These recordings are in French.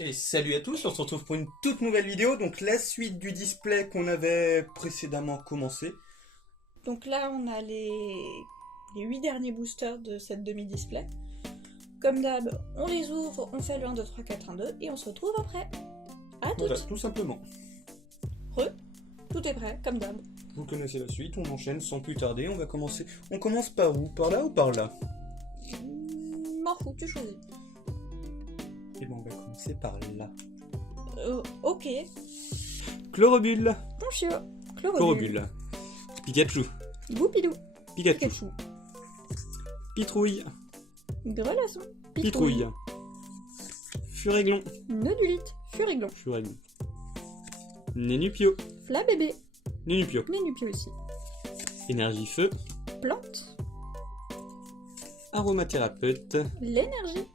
Et salut à tous, on se retrouve pour une toute nouvelle vidéo, donc la suite du display qu'on avait précédemment commencé. Donc là, on a les 8 derniers boosters de cette demi-display. Comme d'hab, on les ouvre, on fait le 1, 2, 3, 4, 1, 2 et on se retrouve après. À toutes. Voilà, tout simplement. Tout est prêt, comme d'hab. Vous connaissez la suite, on enchaîne sans plus tarder, on va commencer. On commence par où? Par là ou par là? M'en fous, tu choisis. Et ben on va commencer par là. Ok. Chlorobule. Ponchio. Chlorobule. Pikachu. Goupilou. Pikachu. Pikachu. Pitrouille. Grelasson. Pitrouille. Furéglon. Nodulite. Furiglon. Furéglon. Nénupio. Flabébé. Nénupio. Nénupio aussi. Énergie feu. Plante. Aromathérapeute. L'énergie.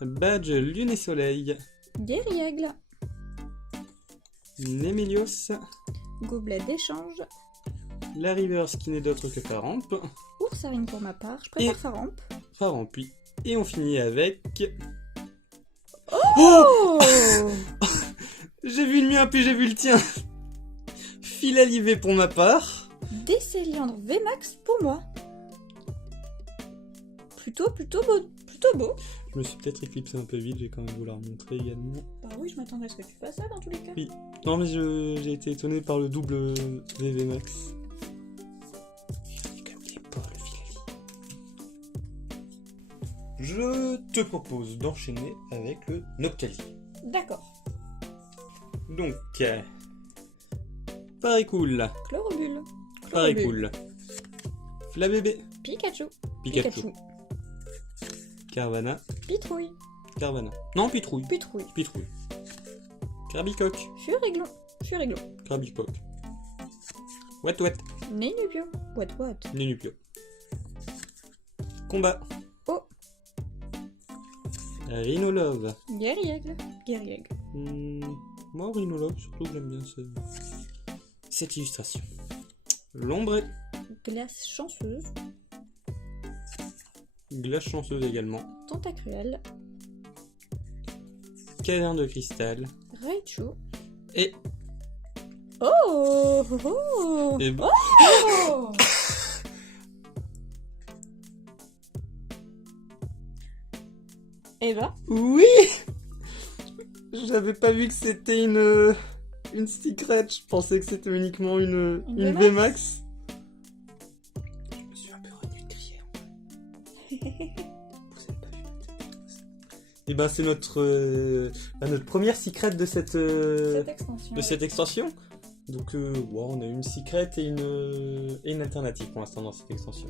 Badge lune et soleil. Guériègle. Némélios. Gobelet d'échange. La Reverse qui n'est d'autre que Faramp. Oursarine pour ma part. Je préfère Faramp. Faramp, puis. Et on finit avec... Oh J'ai vu le mien, puis j'ai vu le tien. Filalivé pour ma part. Décéliandre VMAX pour moi. Plutôt beau. Je me suis peut-être éclipsé un peu vite, j'ai quand même voulu la remontrer également. Bah oui, je m'attendais à ce que tu fasses ça dans tous les cas. Oui. Non mais j'ai été étonné par le double VVMAX. Il comme des pôles, Filali. Je te propose d'enchaîner avec le Noctali. D'accord. Donc... Paris-Cool. Chlorobule. Paris-Cool. Flabébé. Pikachu. Pikachu. Carvana. Pitrouille. Carvana. Non, Pitrouille. Pitrouille. Pitrouille. Krabicoque. Furiglon. Furiglon. Krabicoque. Wat. Nénupio. What. Nénupio. Combat. Oh. Rhinolove. Guériègle. Moi, Rhinolove, surtout, j'aime bien cette illustration. L'ombre. Glace chanceuse. Glace chanceuse également. Tentacruel. Caverne de cristal. Raichu. Et... Oh. Et... Oh. Eh ben. Oui. J'avais pas vu que c'était une secret, je pensais que c'était uniquement une VMAX. Je me suis un peu renié de crier. Vous avez pas vu ma tête. Et ben c'est notre première secret de cette extension. Donc on a une secret et une alternative pour l'instant dans cette extension.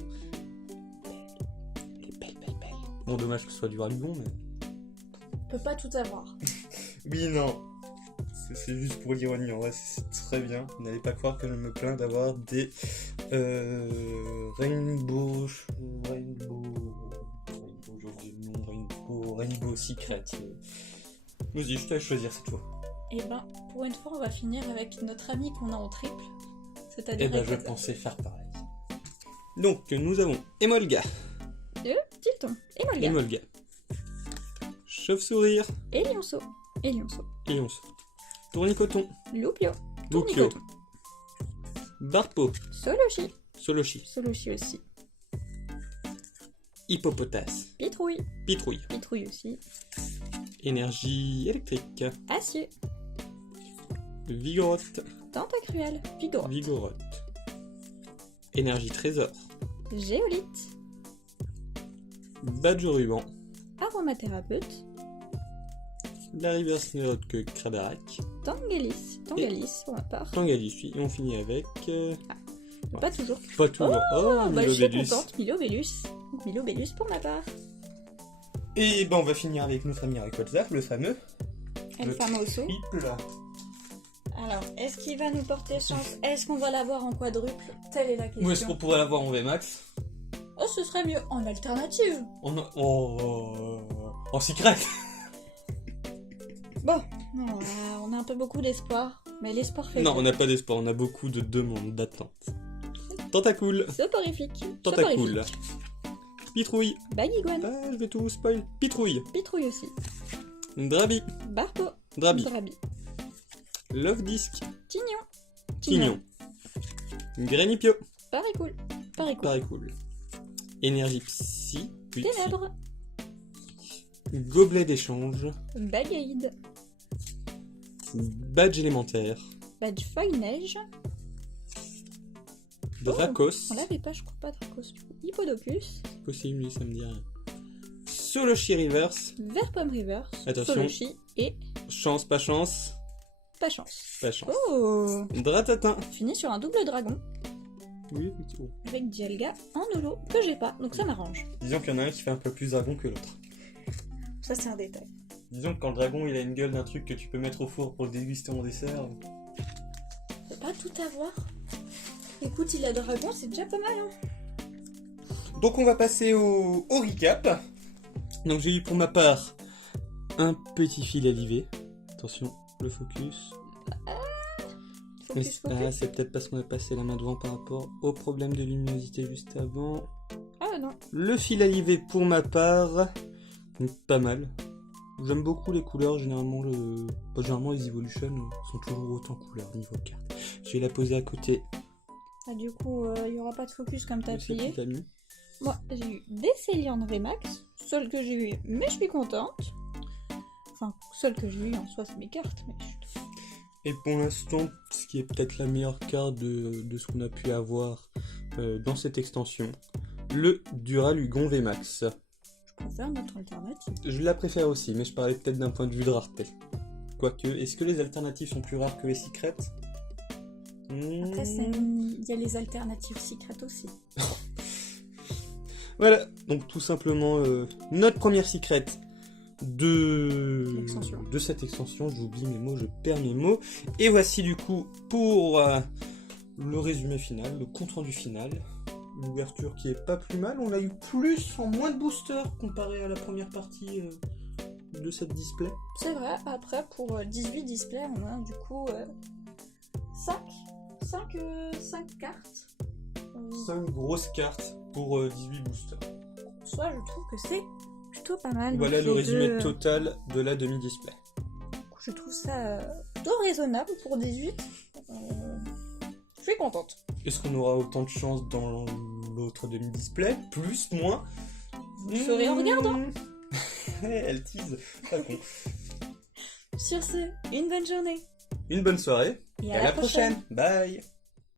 Elle est belle. Bon, dommage que ce soit du Raludon, mais... On peut pas tout avoir. Oui, non. C'est juste pour l'ironie, en vrai, c'est très bien. N'allez pas croire que je me plains d'avoir des Rainbow, j'ai oublié le nom, Rainbow Secret. Vas-y, je te laisse choisir cette fois. Et ben, pour une fois, on va finir avec notre ami qu'on a en triple. C'est-à-dire. Et ben, je pensais faire pareil. Donc, nous avons Emolga. Tilton. Emolga. Chauve-sourire. Et Lionceau. Tournicoton. Loupio. Loupio. Barpo. Solochi aussi. Hippopotas. Pitrouille aussi. Énergie électrique. Acier. Vigorotte. Tentacruel. Vigorotte. Énergie trésor. Géolite. Badge ruban. Aromathérapeute. La Reverse n'est autre que Crabarak. Tangalis pour ma part. Tangalis, oui. Et on finit avec... Pas toujours. Pas toujours. Bah je suis Milobellus. contente. Milobellus pour ma part. Et ben on va finir avec notre ami Rayquaza, le fameux. El famoso. Triple. Alors, est-ce qu'il va nous porter chance? Est-ce qu'on va l'avoir en quadruple? Telle est la question. Ou est-ce qu'on pourrait l'avoir en VMAX? Oh, ce serait mieux. En alternative. En secret. Bon, on a un peu beaucoup d'espoir. Mais l'espoir fait Non, vivre. on n'a pas d'espoir, on a beaucoup de demandes, d'attente. Tentacool. Soporifique. Pitrouille. Baguigouane. Ah, je vais tout spoil. Pitrouille. Pitrouille aussi. Drabi. Barbo. Drabi. Drabi. Love Disc. Tignon. Tignon. Granipio. Paricool. Paricool. Paricool. Énergie Psy. Oui. Ténèbres. Gobelet d'échange. Bagaïde. Badge élémentaire. Badge feuille neige. Dracos. On l'avait pas, je crois pas, Dracos. Du coup. Hippodocus. Possible, mais ça me dit rien. Solochi Reverse. Vert pomme reverse. Attention. Solochi et Chance, pas chance. pas chance. Pas chance. Oh. Dratatin. Fini sur un double dragon Oui, effectivement. avec Dialga en holo que j'ai pas, donc ça m'arrange. Disons qu'il y en a un qui fait un peu plus dragon que l'autre. Ça c'est un détail. Disons que quand le dragon il a une gueule d'un truc que tu peux mettre au four pour le déguster en dessert. Faut pas tout avoir. Écoute, il a dragon, c'est déjà pas mal. Hein. Donc on va passer au recap. Donc j'ai eu pour ma part un petit fil à liver. Attention, le focus. Focus. C'est peut-être parce qu'on a passé la main devant par rapport au problème de luminosité juste avant. Ah non. Le fil à liver pour ma part, pas mal. J'aime beaucoup les couleurs, généralement les Evolution sont toujours autant couleurs niveau carte. Je vais la poser à côté. Ah, du coup, il y aura pas de focus comme t'as de celle appuyé. que t'as mis. Moi, j'ai eu des Célian VMAX, seule que j'ai eu, mais je suis contente. Enfin, seule que j'ai eu en soi, c'est mes cartes, mais chut. Et pour l'instant, ce qui est peut-être la meilleure carte de ce qu'on a pu avoir dans cette extension, le Duralugon VMAX. Je préfère notre alternative. Je la préfère aussi, mais je parlais peut-être d'un point de vue de rareté. Quoique, est-ce que les alternatives sont plus rares que les secrets? Après, il y a les alternatives secrètes aussi. Voilà, donc tout simplement notre première secret de cette extension. J'oublie mes mots, je perds mes mots. Et voici du coup pour le résumé final, le compte rendu final. Une ouverture qui est pas plus mal. On a eu plus en moins de boosters comparé à la première partie de cette display. C'est vrai, après pour 18 displays, on a du coup 5 cartes. 5 grosses cartes pour 18 boosters. Soit je trouve que c'est plutôt pas mal. Voilà le résumé total de la demi-display. Je trouve ça plutôt raisonnable pour 18. Je suis contente. Est-ce qu'on aura autant de chance dans l'autre demi-display? Plus, moins? Vous le saurez en regardant. Elle tease, pas con. Sur ce, une bonne journée. Une bonne soirée. Et à la prochaine. Bye.